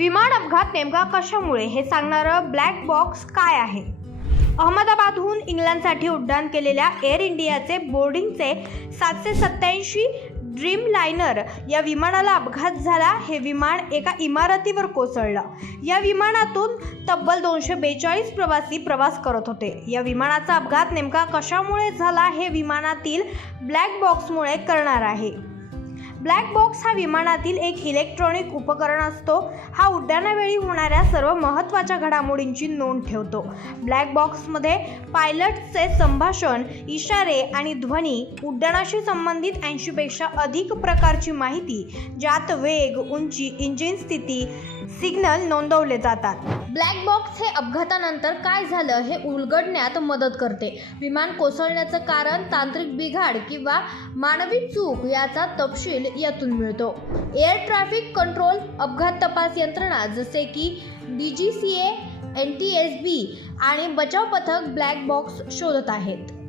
विमान अपघात नेमका कशामुळे हे सांगणारं ब्लॅक बॉक्स काय आहे? अहमदाबादहून इंग्लंडसाठी उड्डाण केलेल्या एअर इंडियाचे बोर्डिंगचे 787 ड्रीम लायनर या विमानाला अपघात झाला. हे विमान एका इमारतीवर कोसळलं. या विमानातून तब्बल 242 प्रवासी प्रवास करत होते. या विमानाचा अपघात नेमका कशामुळे झाला हे विमानातील ब्लॅक बॉक्समुळे कळणार आहे. ब्लॅक बॉक्स हा विमानातील एक इलेक्ट्रॉनिक उपकरण असतो. हा उड्डाणावेळी होणाऱ्या सर्व महत्त्वाच्या घडामोडींची नोंद ठेवतो. ब्लॅक बॉक्समध्ये पायलटचे संभाषण, इशारे आणि ध्वनी, उड्डाणाशी संबंधित 80 पेक्षा अधिक प्रकारची माहिती, ज्यात वेग, उंची, इंजिन स्थिती, सिग्नल नोंदवले जातात. ब्लॅक बॉक्स हे अपघातानंतर काय झालं हे उलगडण्यात मदत करते. विमान कोसळण्याचं कारण, तांत्रिक बिघाड किंवा मानवी चूक याचा तपशील यातून मिळतो. एअर ट्रॅफिक कंट्रोल अपघात तपास यंत्रणा जसे की DGCA, NTSB आणि बचाव पथक ब्लॅक बॉक्स शोधत आहेत.